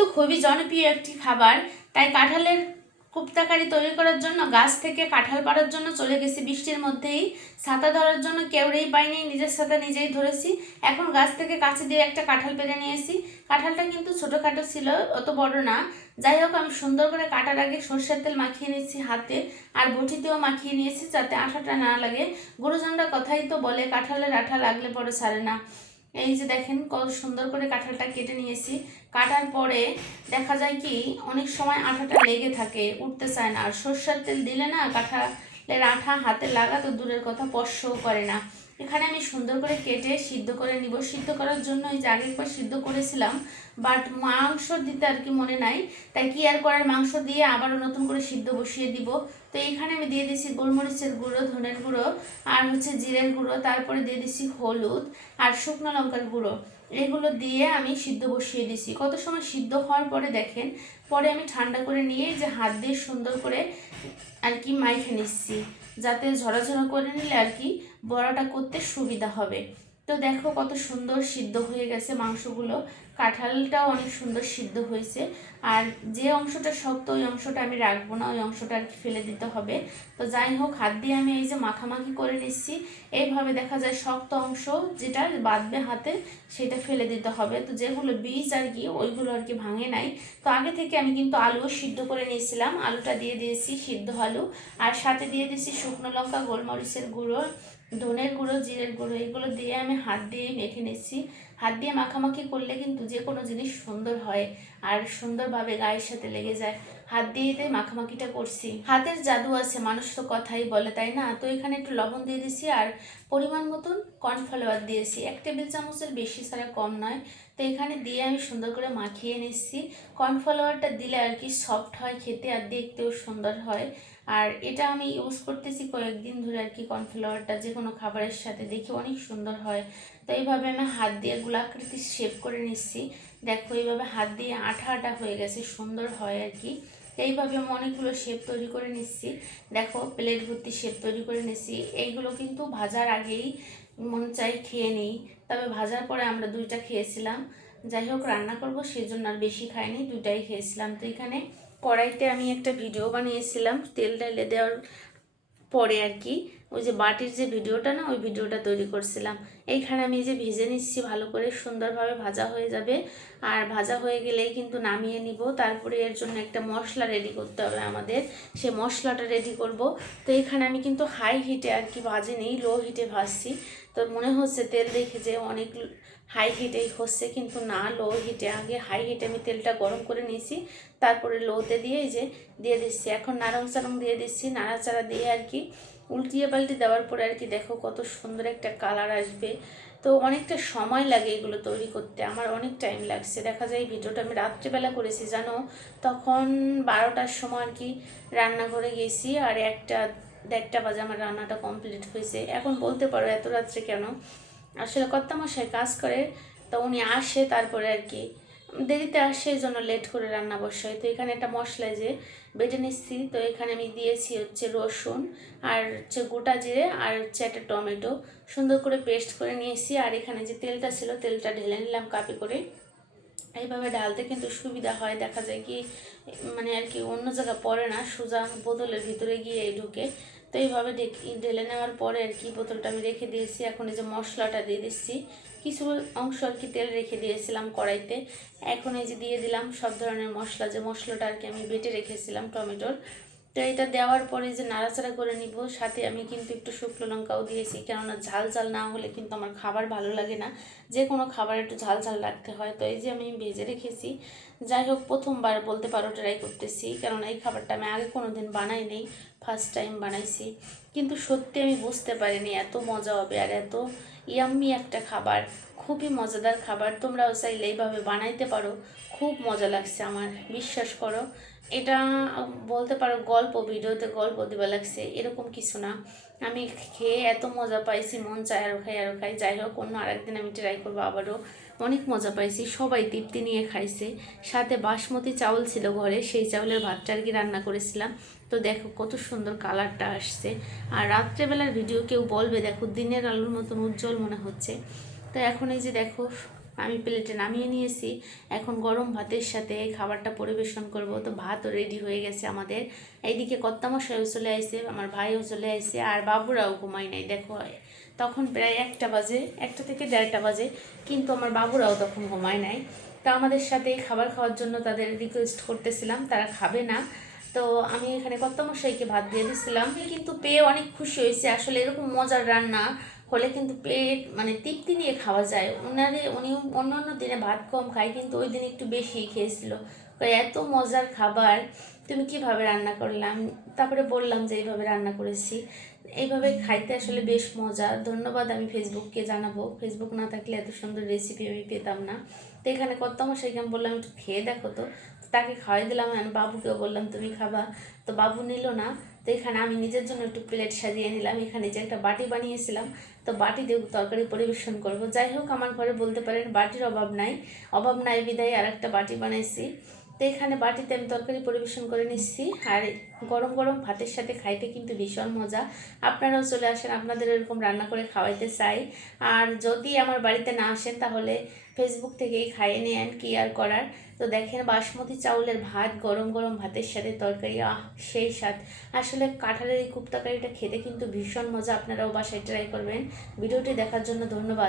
কিন্তু খুবই জনপ্রিয় একটি খাবার। তাই কাঁঠালের কুপ্তা কারি তৈরি করার জন্য গাছ থেকে কাঁঠাল পাড়ার জন্য চলে গেছি বৃষ্টির মধ্যেই। ছাতা ধরার জন্য কেউরেই পাইনি, নিজের ছাতা নিজেই ধরেছি। এখন গাছ থেকে কাছে দিয়ে একটা কাঁঠাল পেরে নিয়েছি। কাঁঠালটা কিন্তু ছোটোখাটো ছিল, অত বড় না। যাই হোক, আমি সুন্দর করে কাটার আগে সরষের তেল মাখিয়ে নিচ্ছি হাতে, আর বটিতেও মাখিয়ে নিয়েছি যাতে আঠাটা না লাগে। গুরুজনরা কথাই তো বলে, কাঁঠালের আঠা লাগলে পরে ছাড়ে না। এই যে দেখেন কত সুন্দর করে কাঁঠালটা কেটে নিয়েছি। কাটার পরে দেখা যায় কি অনেক সময় আঠাটা লেগে থাকে, উঠতে চায় না। আর সরষের তেল দিলে না কাঁঠালের আঠা হাতে লাগা তো দূরের কথা, স্পর্শও করে না। এখানে আমি সুন্দর করে কেটে সিদ্ধ করে নিব। সিদ্ধ করার জন্য এই যে আগে একবার সিদ্ধ করেছিলাম, বাট মাংস দিতে আর কি মনে নাই, তাই কি আর করার, মাংস দিয়ে আবারও নতুন করে সিদ্ধ বসিয়ে দিব। তো এইখানে আমি দিয়ে দিচ্ছি গোলমরিচের গুঁড়ো, ধনের গুঁড়ো, আর জিরের গুঁড়ো, তারপরে দিয়ে দিচ্ছি হলুদ আর শুকনো লঙ্কার গুঁড়ো। এগুলো দিয়ে আমি সিদ্ধ বসিয়ে দিছি। কত সময় সিদ্ধ হওয়ার পরে দেখেন, পরে আমি ঠান্ডা করে নিয়ে যে হাত দিয়ে সুন্দর করে আর কি মাইখে নিচ্ছি, যাতে ঝরাঝরা করে নিলে আর কি বড়াটা করতে সুবিধা হবে। তো দেখো কত সুন্দর সিদ্ধ হয়ে গেছে মাংসগুলো, কাঁঠালটাও অনেক সুন্দর সিদ্ধ হয়েছে। আর যে অংশটা শক্ত ওই অংশটা আমি রাখবো না, ওই অংশটা আর কি ফেলে দিতে হবে। তো যাই হোক, হাত দিয়ে আমি এই যে মাখামাখি করে নিচ্ছি। এইভাবে দেখা যায় শক্ত অংশ যেটা বাঁধবে হাতে সেটা ফেলে দিতে হবে। তো যেগুলো বীজ আর কি ওইগুলো আর কি ভাঙে নাই। তো আগে থেকে আমি কিন্তু আলুও সিদ্ধ করে নিয়েছিলাম, আলুটা দিয়ে দিয়েছি সিদ্ধ আলু, আর সাথে দিয়ে দিয়েছি শুকনো লঙ্কা, গোলমরিচের গুঁড়ো, ধনের গুঁড়ো, জিরের গুঁড়ো। এগুলো দিয়ে আমি হাত দিয়ে মেখে নিচ্ছি। হাত দিয়ে মাখামাখি করলে কিন্তু যে কোনো জিনিস সুন্দর হয় আর সুন্দরভাবে গায়ের সাথে লেগে যায়। হাত দিয়ে মাখামাখিটা করছি। হাতের জাদু আছে, মানুষ তো কথাই বলে, তাই না? তো এখানে একটু লবণ দিয়ে দিছি, আর পরিমাণ মতন কর্নফ্লাওয়ার দিয়েছি, 1 টেবিল চামচের বেশি ছাড়া কম নয়। তো এখানে দিয়ে আমি সুন্দর করে মাখিয়ে নিচ্ছি। কর্নফ্লাওয়ারটা দিলে আর কি সফট হয় খেতে, আর দেখতেও সুন্দর হয়। আর এটা আমি ইউজ করতেছি কয়েকদিন ধরে আর কি। কর্নফ্লাওয়ারটা যে কোনো খাবারের সাথে দেখি অনেক সুন্দর হয়। তো এইভাবে আমি হাত দিয়ে গোলাকৃতি শেপ করে নিচ্ছি। দেখো এইভাবে হাত দিয়ে আঠা আঠা হয়ে গেছে, সুন্দর হয় আর কি। এইভাবে আমি অনেকগুলো শেপ তৈরি করে নিচ্ছি। দেখো প্লেট ভর্তি শেপ তৈরি করে নিচ্ছি। এইগুলো কিন্তু ভাজার আগেই মনে চাই খেয়ে নিই, তবে ভাজার পরে আমরা 2টা খেয়েছিলাম। যাই হোক, রান্না করবো সেজন্য আর বেশি খাইনি, 2টাই খেয়েছিলাম। তো এখানে কড়াইতে আমি একটা ভিডিও বানিয়েছিলাম তেল ঢেলে দেওয়ার পরে আর কি, ওই যে বাটির যে ভিডিওটা না, ওই ভিডিওটা তৈরি করছিলাম। এইখানে আমি যে ভেজে নিচ্ছি ভালো করে, সুন্দরভাবে ভাজা হয়ে যাবে। আর ভাজা হয়ে গেলেই কিন্তু নামিয়ে নিব। তারপরে এর জন্য একটা মশলা রেডি করতে হবে আমাদের, সে মশলাটা রেডি করব। তো এখানে আমি কিন্তু হাই হিটে আর কি ভাজিনি, লো হিটে ভাজছি। তো মনে হচ্ছে তেল দেখে যে অনেক হাই হিটেই হচ্ছে, কিন্তু না, লো হিটে। আগে হাই হিটে আমি তেলটা গরম করে নিয়েছি, তারপরে লোতে দিয়ে এই যে দিয়ে দিচ্ছি। এখন নাড়ং চাড়ং দিয়ে দিচ্ছি, নাড়াচাড়া দিয়ে আর কি উল্টিয়ে পাল্টে দেওয়ার পরে আর কি দেখো কত সুন্দর একটা কালার আসবে। তো অনেকটা সময় লাগে এগুলো তৈরি করতে, আমার অনেক টাইম লাগছে। দেখা যায় এই ভিডিওটা আমি রাত্রিবেলা করেছি জানো, তখন 12টার সময় আর কি রান্নাঘরে গেছি, আর 1টা বাজে আমার রান্নাটা কমপ্লিট হয়েছে। এখন বলতে পারো এত রাত্রে কেন, আসলে কর্তামশাই কাজ করে, তো উনি আসে তারপরে আর কি দেরিতে আসে, এই জন্য লেট করে রান্না বসাই। তো এখানে একটা মশলা যে বেটে নিচ্ছি। তো এখানে আমি দিয়েছি হচ্ছে রসুন, আর হচ্ছে গোটা জিরে, আর হচ্ছে একটা টমেটো, সুন্দর করে পেস্ট করে নিয়েছি। আর এখানে যে তেলটা ছিল তেলটা ঢেলে নিলাম কাপে করে। এইভাবে ঢালতে কিন্তু সুবিধা হয়, দেখা যায় কি মানে আর কি অন্য জায়গা পড়ে না, সোজা বোতলের ভিতরে গিয়ে ঢুকে। তো এইভাবে ঢেলে নেওয়ার পরে আর কি বোতলটা আমি রেখে দিয়েছি। এখন এই যে মশলাটা দিয়ে দিচ্ছি, কিছু অংশ আর কি তেল রেখে দিয়েছিলাম কড়াইতে। এখন এই যে দিয়ে দিলাম সব ধরনের মশলা, যে মশলাটা আর কি আমি বেটে রেখেছিলাম টমেটোর। তো এটা দেওয়ার পরে যে নাড়াচাড়া করে নিব, সাথে আমি কিন্তু একটু শুকনো লঙ্কাও দিয়েছি, কেননা ঝাল ঝাল না হলে কিন্তু আমার খাবার ভালো লাগে না, যে কোনো খাবার একটু ঝাল ঝাল রাখতে হয়। তো এই যে আমি ভেজে রেখেছি। যাই হোক, প্রথমবার বলতে পারো ট্রাই করতেছি, কারণ এই খাবারটা আমি আগে কোনো দিন বানাই নেই, ফার্স্ট টাইম বানাইছি। কিন্তু সত্যি আমি বুঝতে পারিনি এত মজা হবে, আর এত ইয়াম্মি একটা খাবার, খুবই মজাদার খাবার। তোমরাও চাইলে এইভাবে বানাইতে পারো, খুব মজা লাগছে আমার, বিশ্বাস করো। এটা বলতে পারো গল্প, ভিডিওতে গল্প দেওয়া লাগছে এরকম কিছু না। আমি খেয়ে এত মজা পাইছি, মন চায় আরও খাই আরও খাই। যাই হোক, অন্য আরেকদিন আমি ট্রাই করবো আবারও। অনেক মজা পাইছি, সবাই তৃপ্তি নিয়ে খাইছে। সাথে বাসমতি চাউল ছিল ঘরে, সেই চাউলের ভাতটা আর কি রান্না করেছিলাম। তো দেখো কত সুন্দর কালারটা আসছে। আর রাত্রেবেলার ভিডিও কেউ বলবে দেখো দিনের আলোর মতন উজ্জ্বল মনে হচ্ছে। তো এখন এই যে দেখো আমি প্লেটে নামিয়ে নিয়েছি। এখন গরম ভাতের সাথে এই খাবারটা পরিবেশন করব। তো ভাতও রেডি হয়ে গেছে আমাদের। এইদিকে কর্তামশাইও চলে আসছে, আমার ভাইও চলে আসছে, আর বাবুরাও ঘুমায় নাই। দেখো তখন প্রায় 1টা বাজে, 1টা থেকে 1:30টা বাজে, কিন্তু আমার বাবুরাও তখন ঘুমায় নাই। তো আমাদের সাথে খাবার খাওয়ার জন্য তাদের রিকোয়েস্ট করতেছিলাম, তারা খাবে না। তো আমি এখানে কর্তামশাইকে ভাত দিয়ে দিচ্ছিলাম, কিন্তু পেয়ে অনেক খুশি হয়েছে। আসলে এরকম মজার রান্না হলে কিন্তু পেট মানে তৃপ্তি নিয়ে খাওয়া যায়। উনি অন্য অন্য দিনে ভাত কম খায়, কিন্তু ওই দিন একটু বেশিই খেয়েছিল। এত মজার খাবার তুমি কিভাবে রান্না করলাম, তারপরে বললাম যে এইভাবে রান্না করেছি। এইভাবে খাইতে আসলে বেশ মজা। ধন্যবাদ আমি ফেসবুককে জানাবো, ফেসবুক না থাকলে এত সুন্দর রেসিপি আমি পেতাম না। তো এখানে কর্তামশাইকে আমি বললাম একটু খেয়ে দেখো। তো তাকে খাওয়াই দিলাম। আমি বাবুকেও বললাম তুমি খাবা, তো বাবু নিল না। তো এখানে আমি নিজের জন্য একটু প্লেট সাজিয়ে নিলাম। এখানে যে একটা বাটি বানিয়েছিলাম, তো বাটি দিয়ে তরকারি পরিবেশন করব। যাই হোক, আমার ঘরে বলতে পারেন বাটির অভাব নাই বিদায় আর একটা বাটি বানাইছি। তো এখানে বাটিতে আমি তরকারি পরিবেশন করে নিচ্ছি। আর গরম গরম ভাতের সাথে খাইতে কিন্তু ভীষণ মজা। আপনারাও চলে আসেন, আপনাদের এরকম রান্না করে খাওয়াইতে চাই। আর যদি আমার বাড়িতে না আসেন তাহলে ফেসবুক থেকেই খাইয়ে নেন, কি আর করার। তো দেখেন বাসমতি চাউলের ভাত গরম গরম ভাতের সাথে তরকারি, সেই স্বাদ। আসলে কাঁঠালের এই কুপ্তা কারিটা খেতে কিন্তু ভীষণ মজা। আপনারাও বাসায় ট্রাই করবেন। ভিডিওটি দেখার জন্য ধন্যবাদ।